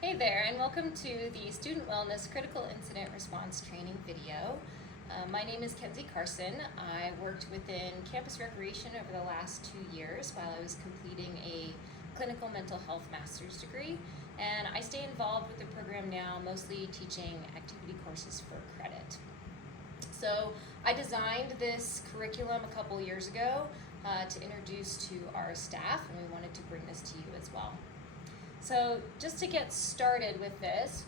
Hey there, and welcome to the Student Wellness Critical Incident Response Training video. My name is Kenzie Carson. I worked within campus recreation over the last 2 years while I was completing a clinical mental health master's degree, and I stay involved with the program now, mostly teaching activity courses for credit. So I designed this curriculum a couple years ago to introduce to our staff, and we wanted to bring this to you as well. So just to get started with this,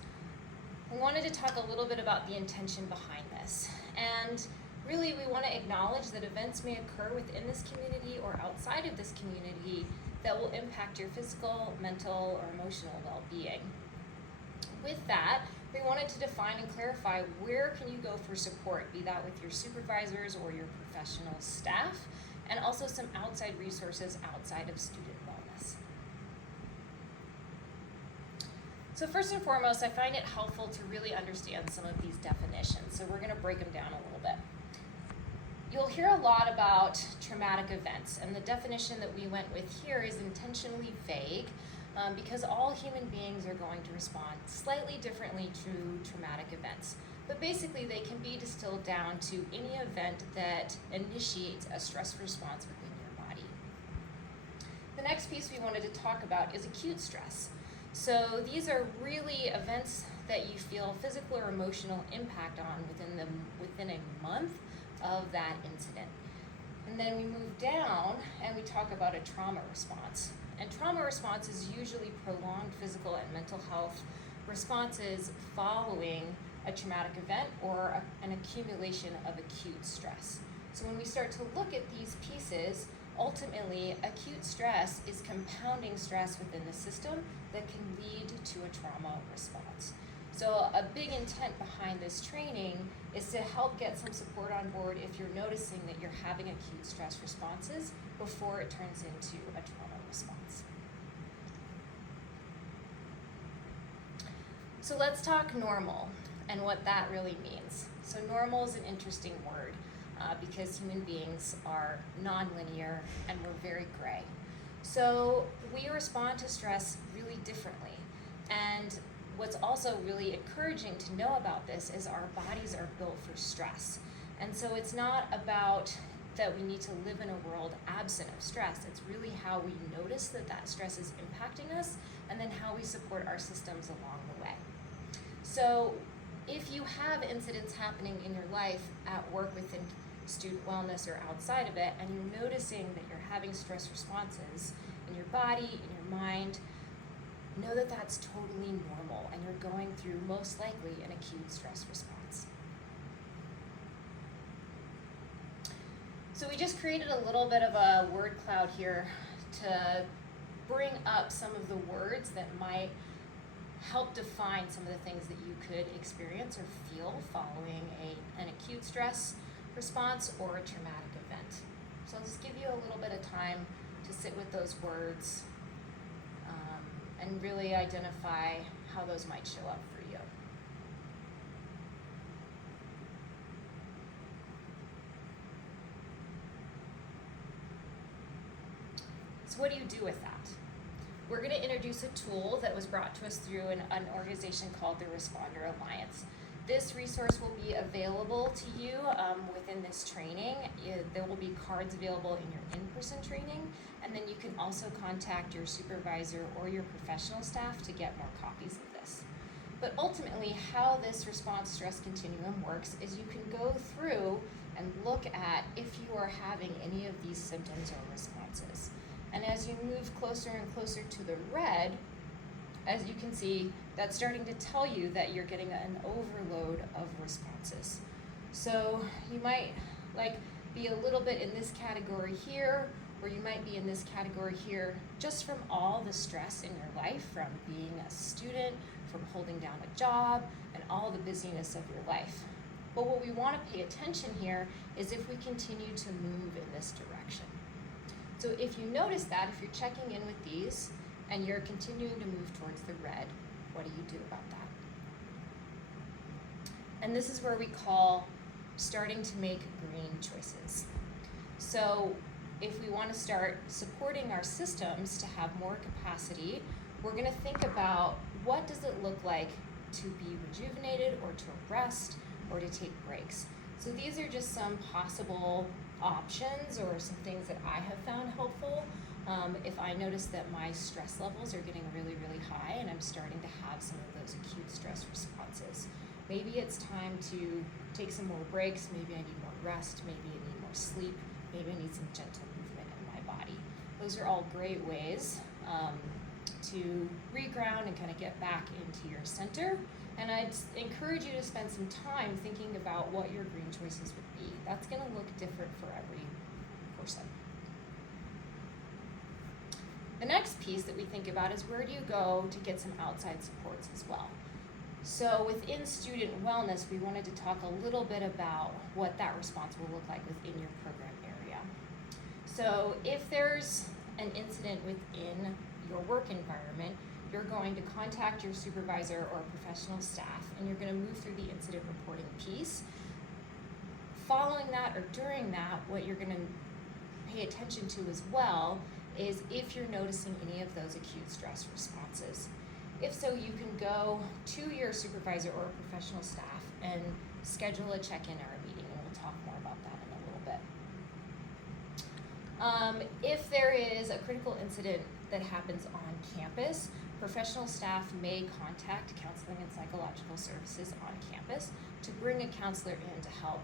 I wanted to talk a little bit about the intention behind this. And really we want to acknowledge that events may occur within this community or outside of this community that will impact your physical, mental, or emotional well-being. With that, we wanted to define and clarify where can you go for support, be that with your supervisors or your professional staff, and also some outside resources outside of student wellness. So first and foremost, I find it helpful to really understand some of these definitions. So we're going to break them down a little bit. You'll hear a lot about traumatic events, and the definition that we went with here is intentionally vague because all human beings are going to respond slightly differently to traumatic events. But basically, they can be distilled down to any event that initiates a stress response within your body. The next piece we wanted to talk about is acute stress. So these are really events that you feel physical or emotional impact on within a month of that incident. And then we move down and we talk about a trauma response. And trauma response is usually prolonged physical and mental health responses following a traumatic event or an accumulation of acute stress. So when we start to look at these pieces, ultimately, acute stress is compounding stress within the system that can lead to a trauma response. So a big intent behind this training is to help get some support on board if you're noticing that you're having acute stress responses before it turns into a trauma response. So let's talk normal and what that really means. So normal is an interesting word. Because human beings are nonlinear and we're very gray. So we respond to stress really differently. And what's also really encouraging to know about this is our bodies are built for stress. And so it's not about that we need to live in a world absent of stress. It's really how we notice that that stress is impacting us and then how we support our systems along the way. So if you have incidents happening in your life at work within student wellness or outside of it, and you're noticing that you're having stress responses in your body, in your mind, know that that's totally normal and you're going through most likely an acute stress response. So we just created a little bit of a word cloud here to bring up some of the words that might help define some of the things that you could experience or feel following an acute stress response or a traumatic event. So I'll just give you a little bit of time to sit with those words and really identify how those might show up for you. So what do you do with that? We're going to introduce a tool that was brought to us through an organization called the Responder Alliance. This resource will be available to you within this training. There will be cards available in your in-person training, and then you can also contact your supervisor or your professional staff to get more copies of this. But ultimately, how this response stress continuum works is you can go through and look at if you are having any of these symptoms or responses. And as you move closer and closer to the red, as you can see, that's starting to tell you that you're getting an overload of responses. So you might be a little bit in this category here, or you might be in this category here, just from all the stress in your life, from being a student, from holding down a job, and all the busyness of your life. But what we want to pay attention here is if we continue to move in this direction. So if you notice that, if you're checking in with these, and you're continuing to move towards the red, what do you do about that? And this is where we call starting to make green choices. So if we want to start supporting our systems to have more capacity we're going to think about what does it look like to be rejuvenated or to rest or to take breaks. So these are just some possible options or some things that I have found helpful. If I notice that my stress levels are getting really, really high and I'm starting to have some of those acute stress responses. Maybe it's time to take some more breaks, maybe I need more rest, maybe I need more sleep, maybe I need some gentle movement in my body. Those are all great ways to reground and kind of get back into your center. And I'd encourage you to spend some time thinking about what your green choices would be. That's going to look different for every person. The next piece that we think about is where do you go to get some outside supports as well. So within student wellness, we wanted to talk a little bit about what that response will look like within your program area. So if there's an incident within your work environment, you're going to contact your supervisor or professional staff, and you're going to move through the incident reporting piece. Following that or during that, what you're going to pay attention to as well is if you're noticing any of those acute stress responses. If so, you can go to your supervisor or professional staff and schedule a check-in or a meeting, and we'll talk more about that in a little bit. If there is a critical incident that happens on campus, professional staff may contact counseling and psychological services on campus to bring a counselor in to help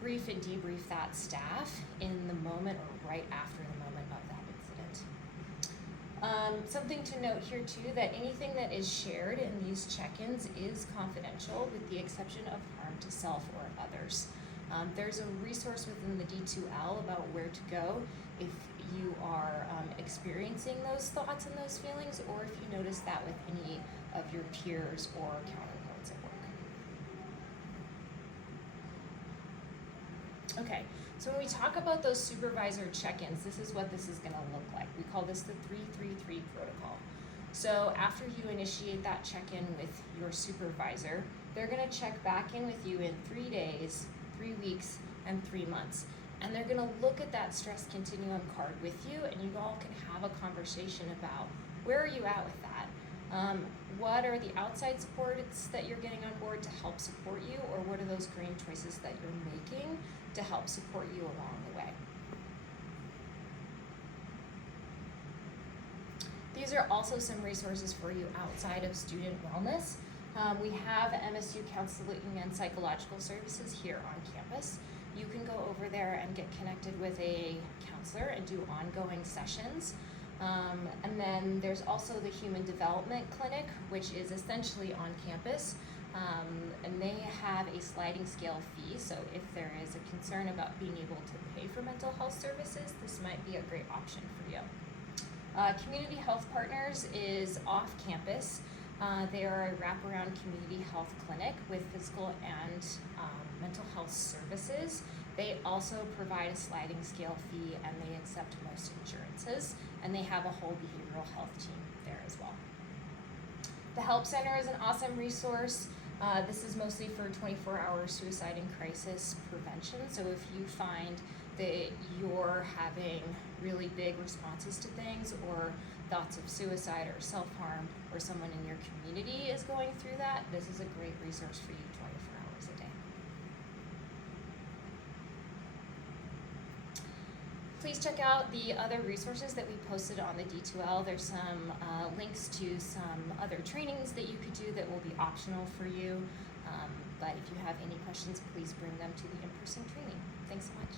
brief and debrief that staff in the moment or right after the moment of that incident. Something to note here too, that anything that is shared in these check-ins is confidential with the exception of harm to self or others. There's a resource within the D2L about where to go if you are experiencing those thoughts and those feelings, or if you notice that with any of your peers or counterparts at work. Okay, so when we talk about those supervisor check-ins, this is what this is going to look like. We call this the 3-3-3 protocol. So after you initiate that check-in with your supervisor, they're going to check back in with you in 3 days, 3 weeks, and 3 months. And they're going to look at that stress continuum card with you, and you all can have a conversation about where are you at with that? What are the outside supports that you're getting on board to help support you, or what are those green choices that you're making to help support you along the way? These are also some resources for you outside of student wellness. We have MSU Counseling and Psychological Services here on campus. You can go over there and get connected with a counselor and do ongoing sessions. And then there's also the Human Development Clinic, which is essentially on campus. And they have a sliding scale fee, so if there is a concern about being able to pay for mental health services, this might be a great option for you. Community Health Partners is off campus. They are a wraparound community health clinic with physical and mental health services. They also provide a sliding scale fee, and they accept most insurances, and they have a whole behavioral health team there as well. The Help Center is an awesome resource. This is mostly for 24-hour suicide and crisis prevention. So if you find that you're having really big responses to things, or thoughts of suicide or self-harm, or someone in your community is going through that, this is a great resource for you 24 hours a day. Please check out the other resources that we posted on the D2L. There's some links to some other trainings that you could do that will be optional for you. But if you have any questions, please bring them to the in-person training. Thanks so much.